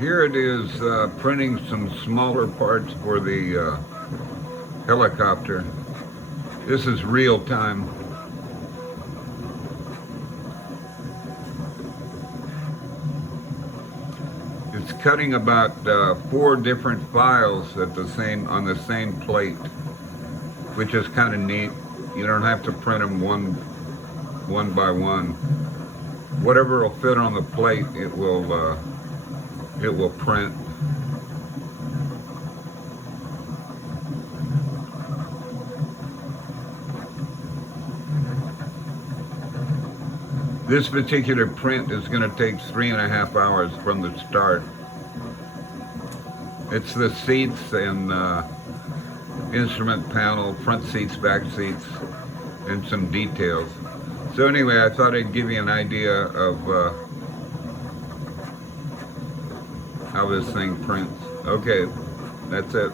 Here it is printing some smaller parts for the helicopter. This is real time. It's cutting about 4 different files at on the same plate, which is kind of neat. You don't have to print them one by one. Whatever will fit on the plate, it will print. This particular print is going to take 3.5 hours from the start. It's the seats and instrument panel, front seats, back seats, and some details. So anyway, I thought I'd give you an idea of how this thing prints. Okay, that's it.